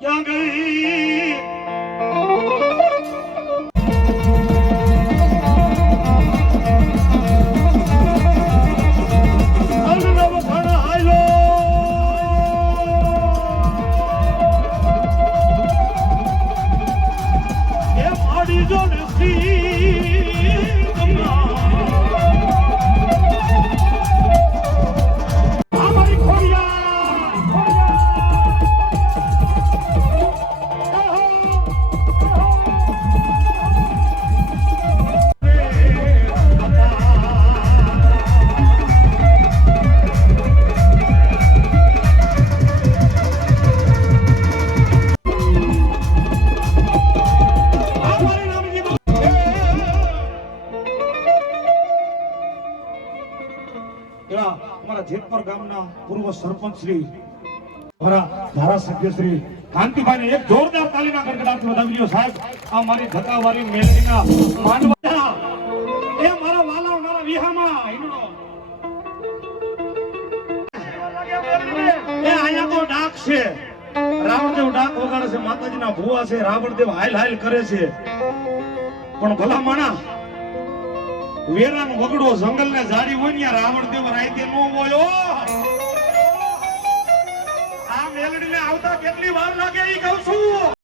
ક્યાં ગઈ જેતપર ગામના પૂર્વ સરપંચ શ્રી ધારાસભ્ય શ્રી કાંતિભાઈ એક જોરદાર તાલીના ગડગડાટથી વધાવી લ્યો સાહેબ. આ મારી ધકાવારી મેલડીના માનવા એ મારા વાલા મારા વિહામાં હિંડો એ આયા તો ડાક છે. રાવણદેવ ડાક વગાડે છે, માતાજીના ભુવા છે, રાવણદેવ હાલ હાલ કરે છે. પણ ભલા માણા વેરાનો વગડો જંગલ ને જાડી હોય ને રાવણદેવ રાયતે નો હોય. આ મેલડી ને આવતા કેટલી વાર લાગે ઈ કહું છું.